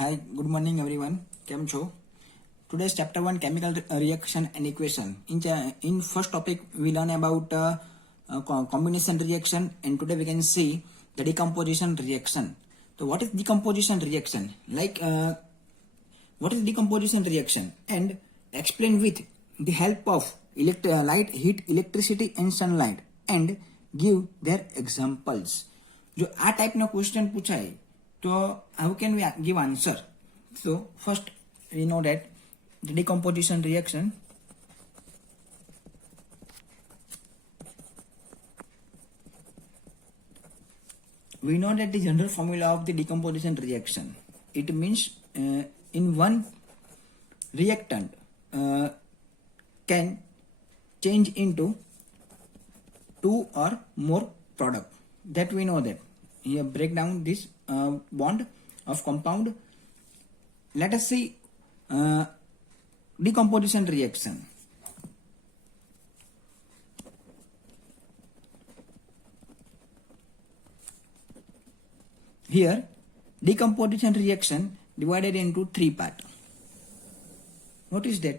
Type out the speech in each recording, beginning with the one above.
Hi, good morning everyone. Kem cho? Today's chapter 1 chemical reaction and equation. In first topic we learn about combination reaction, and today we can see the decomposition reaction. So what is decomposition reaction? What is decomposition reaction? And explain with the help of light, heat, electricity and sunlight, and give their examples. જો આ ટાઈપનો question પૂછાય તો how can we give answer? So first we know that the decomposition reaction we know that the general formula of the decomposition reaction, it means in one reactant can change into two or more product. That we know that. Here break down this bond of compound. Let us see decomposition reaction. Here decomposition reaction divided into three parts. What is that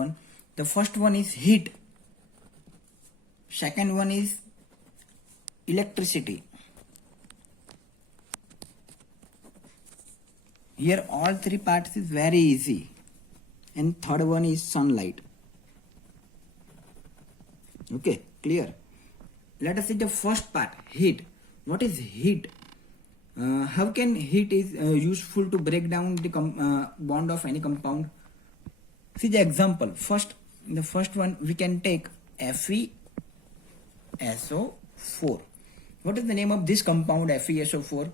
one? The first one is heat, second one is electricity. Here all three parts is very easy, and third one is sunlight. Okay, clear? Let us see the first part, heat. What is heat? How can heat is useful to break down the bond of any compound? See the example. The first one we can take FeSO4. What is the name of this compound FeSO4?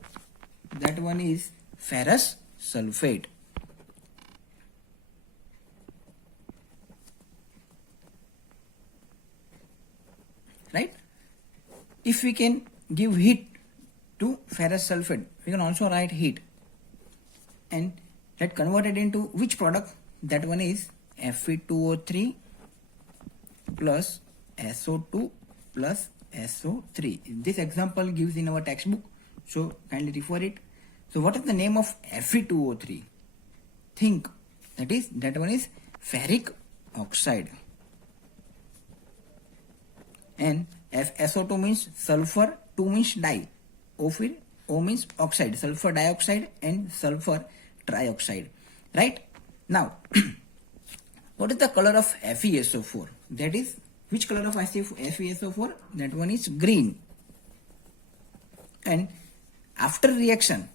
That one is ferrous sulfate. Right? If we can give heat to ferrous sulfate, we can also write heat, and that converted into which product? That one is Fe2O3 plus SO2 plus SO3. This example gives in our textbook, so kindly refer it. So what is the name of Fe2O3? Think. That one is ferric oxide. And SO2 means sulfur, 2 means di. O means oxide, sulfur dioxide and sulfur trioxide. Right? Now, what is the color of FeSO4? That is, which color of FeSO4? That one is green. And after reaction,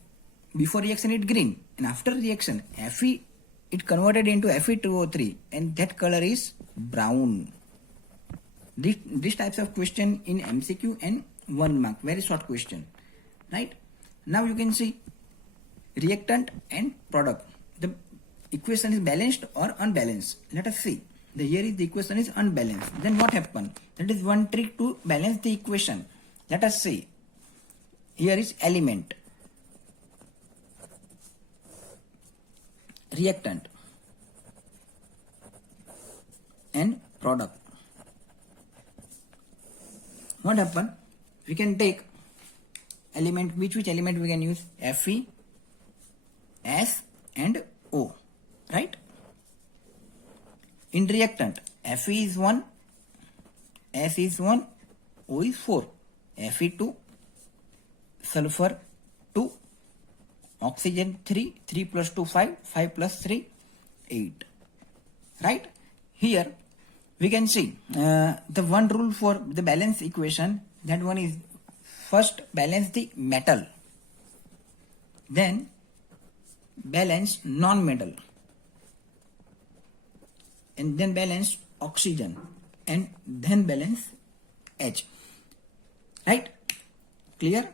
before reaction it green, and after reaction it converted into Fe2O3, and that color is brown. This types of question in MCQ and 1 mark, very short question. Right? Now you can see reactant and product. The equation is balanced or unbalanced. Let us see. Here is the equation is unbalanced. Then what happened? That is one trick to balance the equation. Let us see. Here is element, reactant and product. What happened? We can take element. Which element we can use? Fe, S and O. Right? In reactant, Fe is 1, S is 1, O is 4. Fe2, sulfur 2, oxygen 3, 3 plus 2 5, 5 plus 3 8. Right? Here we can see the one rule for the balance equation. That one is first balance the metal, then balance non-metal, and then balance oxygen, and then balance H. Right? Clear?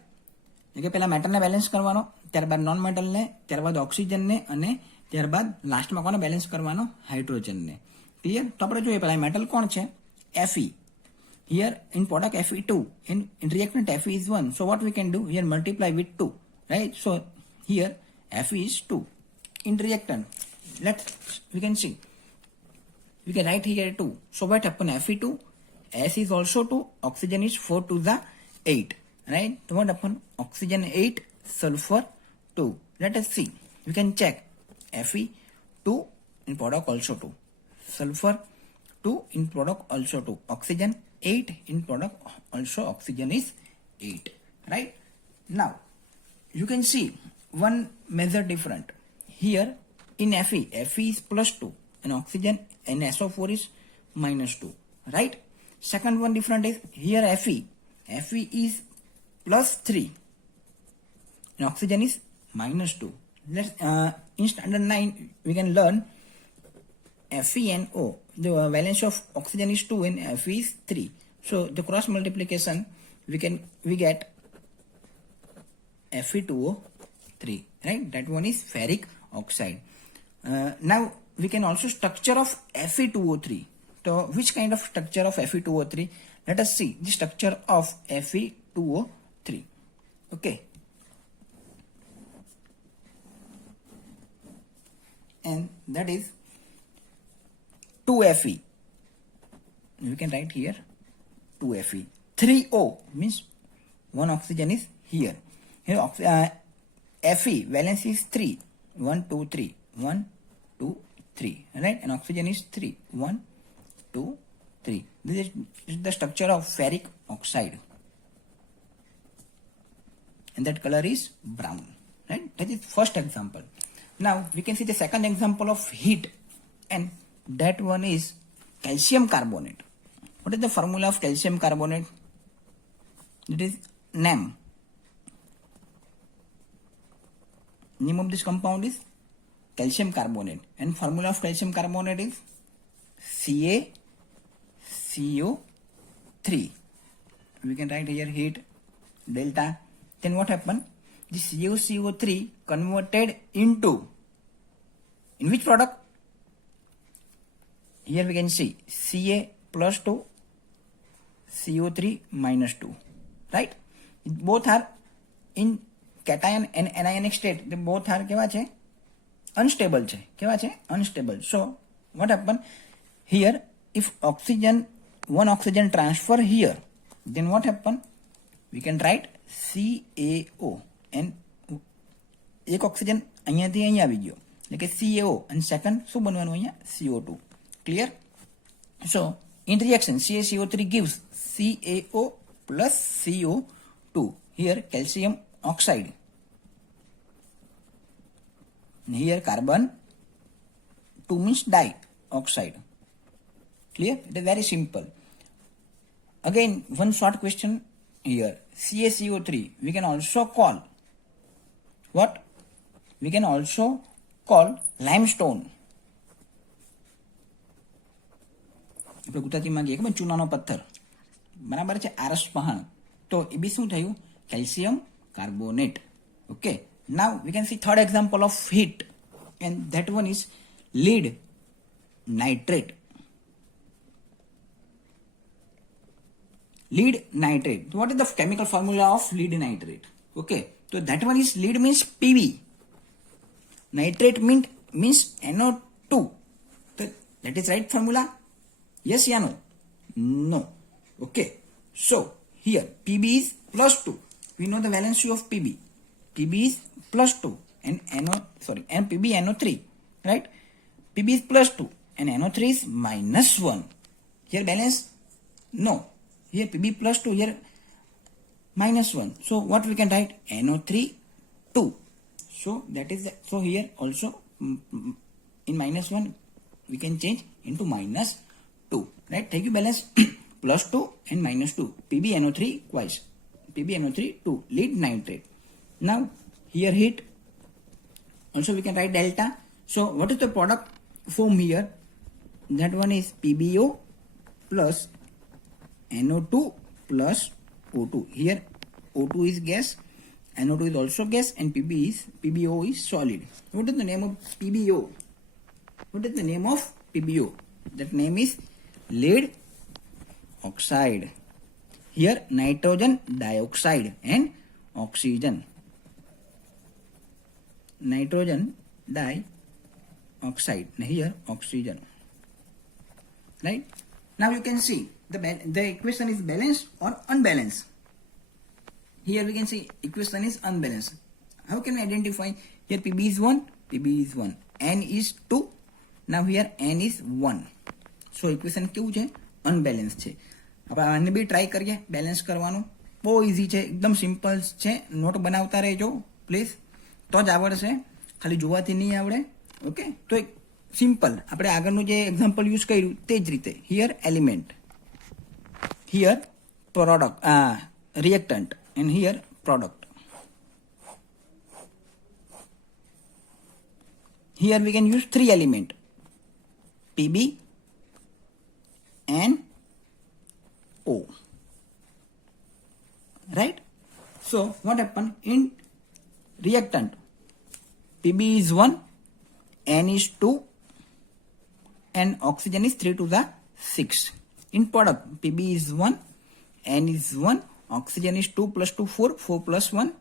એટલે પહેલા મેટલને balance કરવાનો, ત્યારબાદ non મેટલને, ત્યારબાદ ઓક્સિજનને, અને ત્યારબાદ લાસ્ટમાં કોને બેલેન્સ કરવાનો? હાઇડ્રોજનને. ક્લિયર? તો આપણે જોઈએ પહેલા મેટલ કોણ છે? Fe. Here in product Fe2, in reactant Fe is 1. So what we can do? Here multiply with 2. Right? So here Fe is 2. In reactant, we can see. We can write here 2. So what happened? Fe2, S is also 2, oxygen is 4 to the 8. Right? So what happened? Oxygen 8, sulfur 2. Let us see. you can check Fe 2 in product also 2, sulfur 2 in product also 2, oxygen 8 in product also oxygen is 8, right? Now you can see one major different here in Fe is plus 2 and oxygen and SO4 is minus 2, right? Second one different is here Fe is plus 3 and oxygen is minus 2. Let's in standard 9 we can learn FeNO, the valence of oxygen is 2 and Fe is 3. So the cross multiplication we get Fe2O3, right? That one is ferric oxide. Now we can also structure of Fe2O3. So which kind of structure of Fe2O3? Let us see the structure of Fe2O3. Okay. And that is 2Fe. We can write here 2Fe. 3O means one oxygen is here. Here Fe valence is 3. 1, 2, 3. 1, 2, 3. Right? And oxygen is 3. 1, 2, 3. This is the structure of ferric oxide. And that color is brown. Right? That is first example. Now we can see the second example of heat, and that one is calcium carbonate. What is the formula of calcium carbonate? It is NaM. Name of this compound is calcium carbonate, and formula of calcium carbonate is CaCO3. We can write here heat delta. Then what happened? This CaCO3 converted into, in which product? Here we can see Ca plus 2, CO3 minus 2, right? Both are in cation and anionic state. They both are unstable. Unstable. So what happened here? If one oxygen transfer here, then what happened? We can write CaO, and એક oxygen અહીંયાથી અહીંયા આવી ગયો એટલે કે CaO, and second શું બનવાનું અહીંયા CO2. Clear? So in reaction CaCO3 gives CaO plus CO2. Here calcium oxide, and here carbon 2 means dioxide. Clear? It is very simple. Again, one short question here. CaCO3 we can also call what? We can also call limestone. આપણે ગુજરાતીમાં કહીએ કે ચૂનાનો પથ્થર, બરાબર છે, આરસ પહાણ. તો એ બી શું થયું? Calcium carbonate. Okay. Now we can see third example of heat, and that one is lead nitrate. Lead nitrate. So what is the chemical formula of lead nitrate? Okay, so that one is lead means Pb. Nitrate means NO2. So that is right formula? Yes or no? No. Okay. So here Pb is plus 2. We know the valency of Pb. Pb is plus 2 and and Pb NO3. Right? Pb is plus 2 and NO3 is minus 1. Here balance? No. Here Pb plus 2, here minus 1. So what we can write? NO3 2. So that is so here also in minus 1 we can change into minus 2. Right? Thank you balance. Plus 2 and minus 2. PbNO3 twice. PbNO3 2. Lead nitrate. Now here heat. Also we can write delta. So what is the product form here? That one is PbO plus NO2 plus O2. Here O2 is gas, NO2 is also gas, and PbO is solid. What is the name of PbO? What is the name of PbO? That name is lead oxide. Here nitrogen dioxide and oxygen. Nitrogen dioxide. Here oxygen. Right? Now you can see the equation is balanced or unbalanced. Here we can see equation is unbalanced. How can we identify? Here PB is 1, PB is 1, N is 2. Now here N is 1. So equation કેવું છે? Unbalance છે. આપણે આને બી try કરીએ balance કરવાનું. બહુ easy છે, એકદમ સિમ્પલ છે. નોટ બનાવતા રહેજો પ્લીઝ, તો જ આવડશે, ખાલી જોવાથી નહીં આવડે. ઓકે, તો એક સિમ્પલ આપણે આગળનું જે એક્ઝામ્પલ યુઝ કર્યું તે જ રીતે. Here element, here product, reactant, and here product. Here we can use 3 elements, PB, N, O. Right? So what happened in reactant? PB is 1, N is 2, and oxygen is 3 to the 6. In product, PB is 1, N is 1, oxygen is 2 plus 2, 4, 4 plus 1,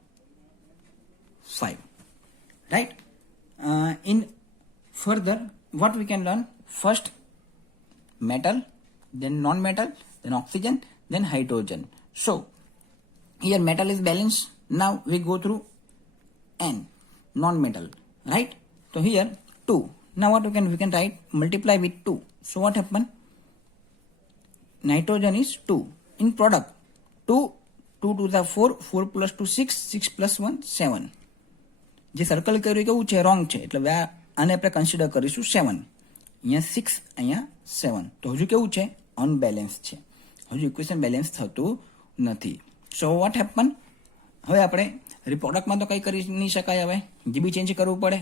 5. Right? In further, what we can learn? First metal, then non-metal, then oxygen, then hydrogen. So here metal is balanced. Now we go through N, non-metal, right? So here 2. Now what we can write? Multiply with 2. So what happened? Nitrogen is 2. In product, 2 to the 4, 4 plus 2, 6, 6 plus 1, 7. જે circle કર્યું કેવું છે? Wrong છે, એટલે આને આપણે consider કરીશું 7. અહીંયા 6, અહીંયા 7. તો હજુ કેવું છે? અનબેલેન્સ છે, હજુ ઇક્વેશન બેલેન્સ થતું નથી. So what happen? હવે આપણે પ્રોડક્ટમાં તો કંઈ કરી નહીં શકાય, હવે જે બી ચેન્જ કરવું પડે,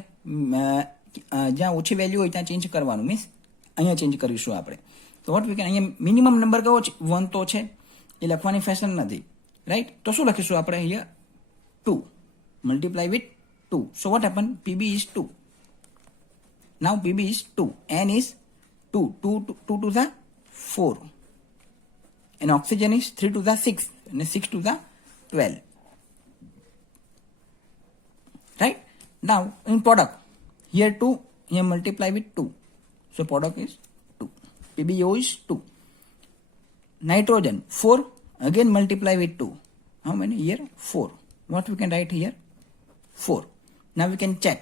જ્યાં ઓછી વેલ્યુ હોય ત્યાં ચેન્જ કરવાનું, મીન્સ અહીંયા ચેન્જ કરીશું આપણે. તો વોટ વી કેન, અહીંયા મિનિમમ નંબર કયો છે? 1 તો છે, એ લખવાની ફેશન નથી, રાઈટ? તો શું લખીશું આપણે? અહીંયા 2 multiply with 2. So what happened? PB is 2. Now PB is 2. N is 2. 2 to the 4. And oxygen is 3 to the 6. And 6 to the 12. Right? Now in product, here 2, here multiply with 2. So product is 2. PbO is 2. Nitrogen 4. Again multiply with 2. How many? Here 4. What we can write here? 4. Now we can check.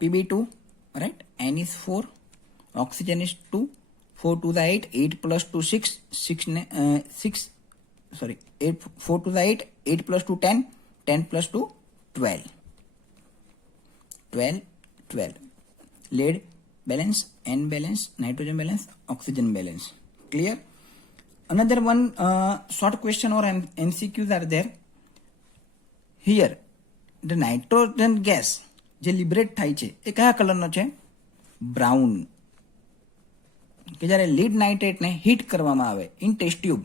PB2, right? N is 4. Oxygen is 2. 4 to the 8. 8 plus 2, 6. 8, 4 to the 8. 8 plus 2, 10. 10 plus 2, 12. 12, 12. Lead balance, N balance, nitrogen balance, oxygen balance. Clear? Another one short question or MCQs are there. Here, the nitrogen gas જે liberate થાય છે એ કયા કલરનો છે? Brown. કે જ્યારે lead નાઇટ્રેટને heat કરવામાં આવે ઇન ટેસ્ટ ટ્યુબ,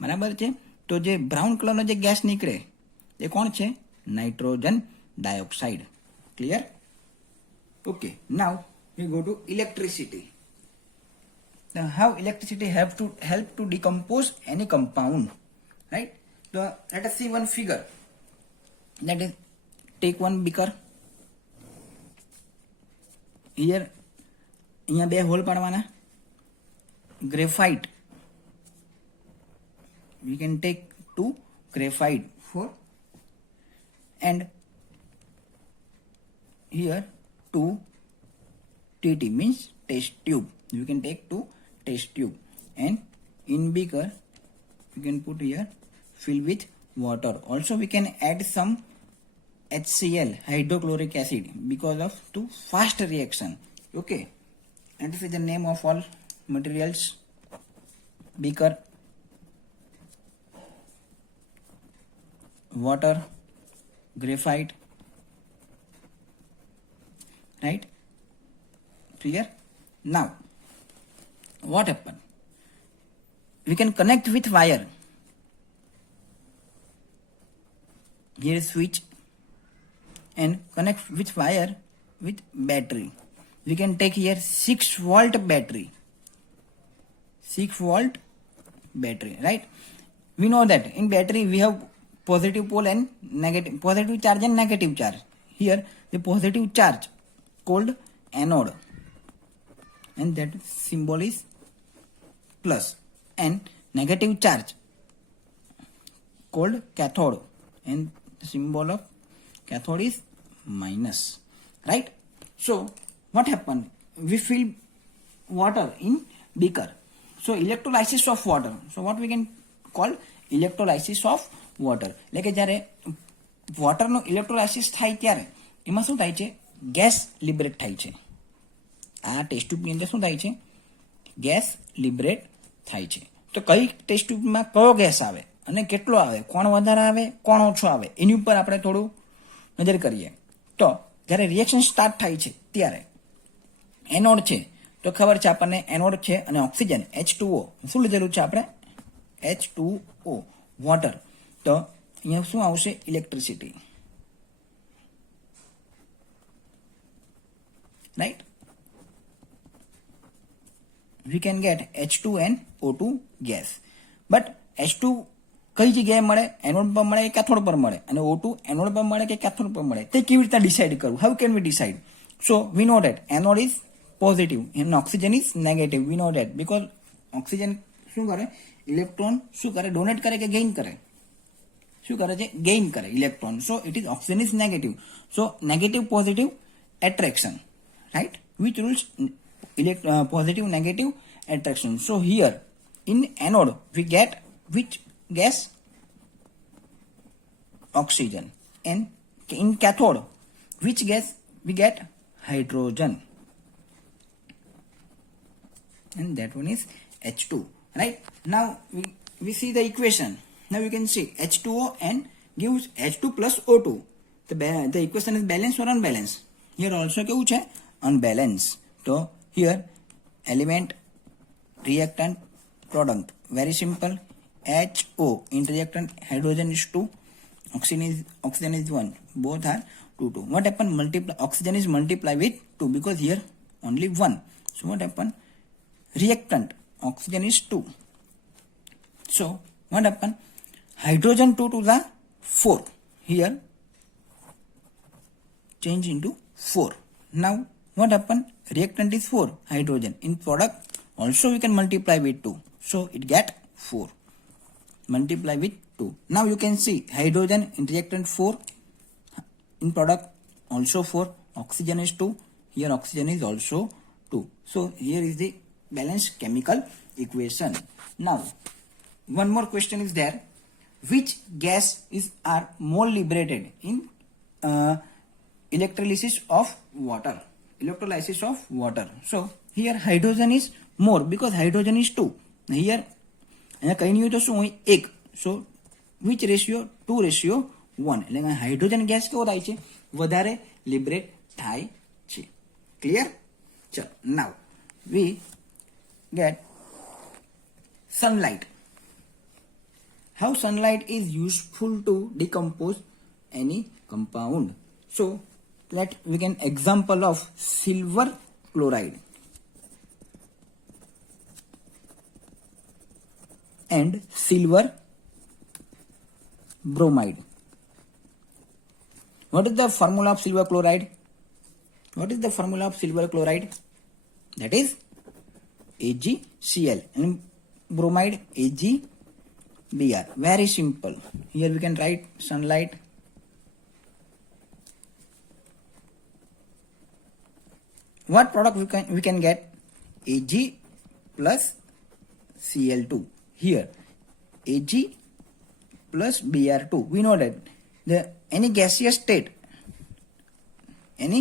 બરાબર છે, તો જે બ્રાઉન કલરનો જે ગેસ નીકળે એ કોણ છે? Nitrogen dioxide. Clear? Okay, now we go to electricity. How electricity help to decompose any compound, right? So let us see one figure. That is, take one beaker. Here, અહીંયા બે hall પાડવાના. Graphite, we can take 2 graphite for, and here 2 TT means test tube. You can take 2 test tube, and in beaker you can put here fill with water. Also we can add some HCl, hydrochloric acid, because of too fast reaction. Okay, and this is the name of all materials. Beaker, water, graphite, right? Clear? Now what happened? We can connect with wire. Here is switch, and connect with wire with battery. We can take here 6 volt battery. 6 volt battery, right? We know that in battery we have positive pole and positive charge and negative charge. Here the positive charge called anode, and that symbol is plus, and negative charge called cathode, and The symbol of cathode is minus, right? So what happened? We fill water in beaker. So electrolysis of water. So what we can call electrolysis of water. એટલે કે જ્યારે વોટરનો electrolysis થાય ત્યારે એમાં શું થાય છે? Gas liberate થાય છે. આ ટેસ્ટ ટ્યુબની અંદર શું થાય છે? ગેસ લિબરેટ થાય છે. તો કઈ ટેસ્ટ ટ્યુબમાં કયો ગેસ આવે અને કેટલો આવે, કોણ વધારે આવે, કોણ ઓછો આવે, એની ઉપર આપણે થોડું નજર કરીએ. તો જ્યારે રિએક્શન સ્ટાર્ટ થાય છે ત્યારે એનોડ છે તો ખબર છે આપણને એનોડ છે અને ઓક્સિજન H2O શું લીધેલું છે આપણે? H2O water. તો અહીંયા શું આવશે? Electricity, right? we can get H2 and O2 gas. But H2 કઈ જગ્યાએ મળે? એનોડ પર મળે કે કેથોડ પર મળે? અને O2 એનોડ પર મળે કે કેથોડ પર મળે? તે કેવી રીતે ડિસાઇડ કરવું? How can we decide? So we know that anode is positive and oxygen is negative. We know that because oxygen શું કરે? ઇલેક્ટ્રોન શું કરે? ડોનેટ કરે કે ગેઇન કરે? શું કરે છે? ગેઇન કરે electron. So it is oxygen is negative. So negative positive attraction, right? Which rules positive negative attraction. So here in anode we get which gas? Oxygen. And in cathode which gas we get? Hydrogen. And that one is H2, right? Now we see the equation. Now you can see H2O and gives H2 plus O2. The equation is balanced or unbalanced? Here also કેવું છે? Unbalanced. So here element, reactant, product. Very simple. HO in reactant, hydrogen is 2, oxygen is 1. Both are 2, 2. What happened? Multiply. Oxygen is multiplied with 2 because here only 1. So what happened? Reactant, oxygen is 2. So what happened? Hydrogen 2 to the 4. Here change into 4. Now what happened? Reactant is 4, hydrogen. In product also we can multiply with 2. So it get 4. Multiply with 2. Now you can see hydrogen in reactant 4. In product also 4. Oxygen is 2. Here oxygen is also 2. So here is the balanced chemical equation. Now one more question is there. Which gas are more liberated in electrolysis of water? Electrolysis of water. So here hydrogen is more because hydrogen is 2. Here કઈ નહીં હોય તો શું હોય? 1. So which ratio? 2:1. એટલે hydrogen gas કેવો થાય છે? વધારે લિબરેટ થાય છે. ક્લિયર? ચલો નાવ we get sunlight. How sunlight is useful to decompose any compound? So we can example of silver chloride and silver bromide. What is the formula of silver chloride? What is the formula of silver chloride? That is AgCl and bromide AgBr. Very simple. Here we can write sunlight. What product we can get? Ag plus Cl2. Here Ag plus Br2. We know that any gaseous state and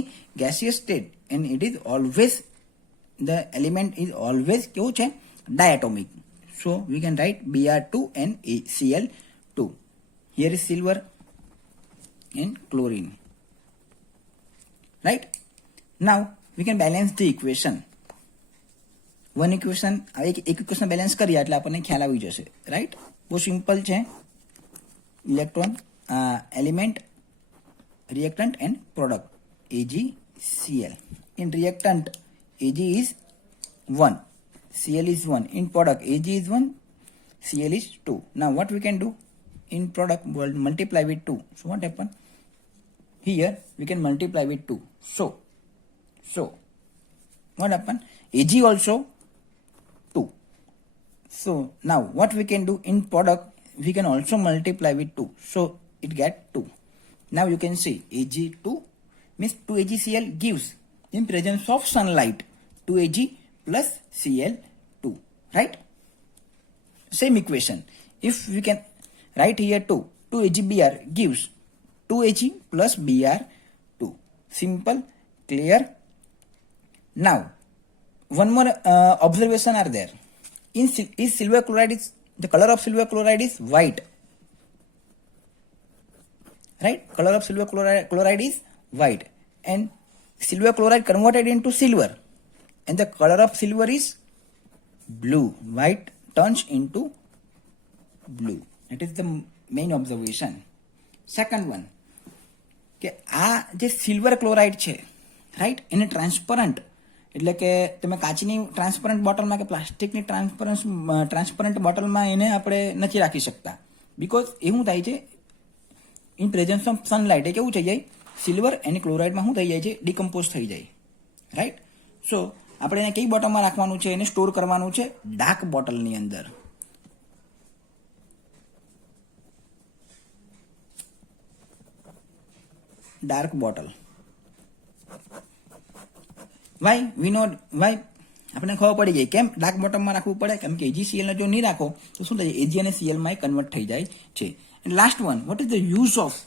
it is always the element is always કેવું છે? Diatomic. So we can write Br2 and Cl2. Here is silver and chlorine, right? Now we can balance the equation. One equation એક equation balance કરીએ એટલે આપણને ખ્યાલ આવી જશે, right? બહુ સિમ્પલ છે. Electron, element, reactant and product AgCl. In reactant Ag is 1, Cl is 1. In product Ag is 1, Cl is 2. Now what we can do? In product we'll multiply with 2. So what happened? Here we can multiply with 2. So what happened? Ag also 2. So now what we can do? In product we can also multiply with 2. So it get 2. Now you can see Ag2 means 2AgCl gives in presence of sunlight 2Ag plus Cl2, right? Same equation. If we can write here 2AgBr gives 2Ag plus Br2. Simple, clear. Now, one more observation are there. Is silver chloride is the color of silver chloride is white, right? Color of silver chloride is white, and silver chloride converted into silver, and the color of silver is blue. White turns into blue. That is the main observation. Second one, કે આ જે silver chloride છે, right, એને transparent એટલે કે તમે કાચની transparent બોટલમાં કે પ્લાસ્ટિકની ટ્રાન્સપરન્ટ બોટલમાં એને આપણે નથી રાખી શકતા, બિકોઝ એવું થાય છે ઇન પ્રેઝન્સ ઓફ સનલાઇટ એ કેવું થઈ જાય, સિલ્વર એની ક્લોરાઇડમાં શું થઈ જાય છે, ડિકમ્પોઝ થઈ જાય, રાઈટ. સો આપણે એને કઈ બોટલમાં રાખવાનું છે, એને સ્ટોર કરવાનું છે ડાર્ક બોટલની અંદર. Dark bottle. Why? We know why. આપણે ખબર પડી જાય કેમ ડાર્ક બોટમમાં રાખવું પડે, કેમ કે AgCl જો નહીં રાખો તો શું થાય, Ag અને Cl માં કન્વર્ટ થઈ જાય છે. And last one, what is the use of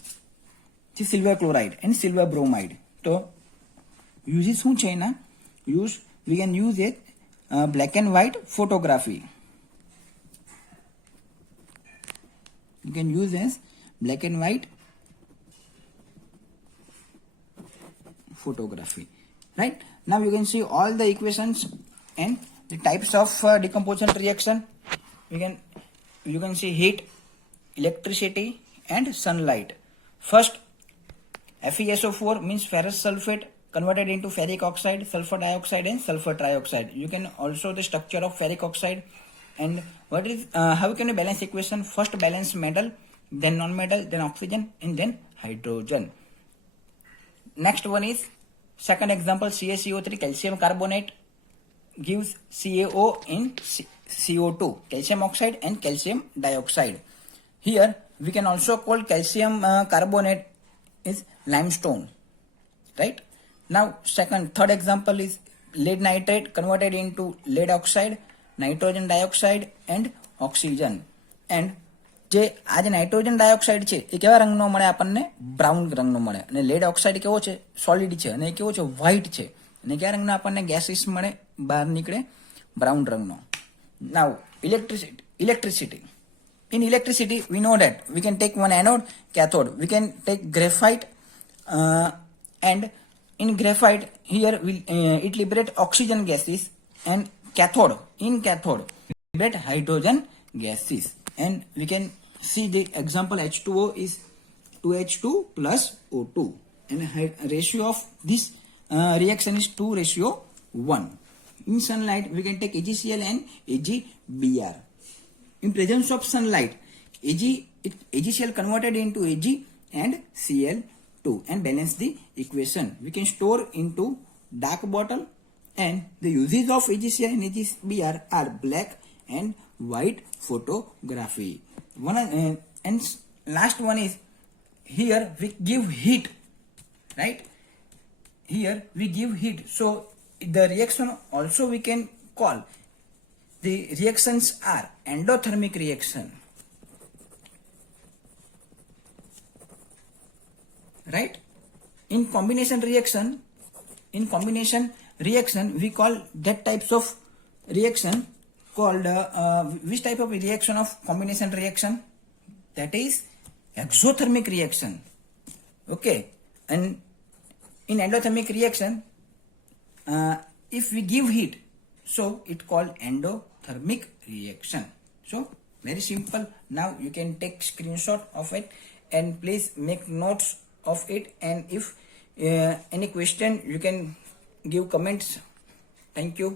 silver chloride and silver bromide. તો યુઝિસ શું છે એના use? We can use it black and white photography. You can use as black and white photography, right? Now you can see all the equations and the types of decomposition reaction. You can see heat, electricity and sunlight. First, FeSO4 means ferrous sulfate converted into ferric oxide, sulfur dioxide and sulfur trioxide. You can also the structure of ferric oxide. And what is how can you balance equation? First balance metal, then non-metal, then oxygen and then hydrogen. Next one is second example, CaCO3 calcium carbonate gives CaO in CO2, calcium oxide and calcium dioxide. Here we can also call calcium carbonate is limestone, right? Now third example is lead nitrate converted into lead oxide, nitrogen dioxide and oxygen. And જે આ જે nitrogen dioxide છે એ કેવા રંગનો મળે આપણને? Brown રંગનો મળે. અને લેડ ઓક્સાઇડ કેવો છે? સોલિડ છે અને એ કેવો છે? વ્હાઇટ છે. અને કયા રંગનો આપણને ગેસીસ મળે? બહાર નીકળે બ્રાઉન રંગનો. નાઉ electricity. In electricity we know that we can take one anode, cathode. We can take graphite and in graphite here it liberate oxygen gases, and in cathode liberate hydrogen gases. And we can see the example H2O is 2H2 plus O2, and ratio of this reaction is 2:1. In sunlight we can take AgCl and AgBr. In presence of sunlight, AgCl converted into Ag and Cl2 and balance the equation. We can store into dark bottle, and the uses of AgCl and AgBr are black and white photography. And last one is here we give heat, right? Here we give heat. So the reaction also we can call, the reactions are endothermic reaction, right? In combination reaction we call that types of reaction called which type of reaction of combination reaction? That is exothermic reaction. Okay, and in endothermic reaction if we give heat, so it called endothermic reaction. So very simple. Now you can take screenshot of it and please make notes of it, and if any question you can give comments. Thank you.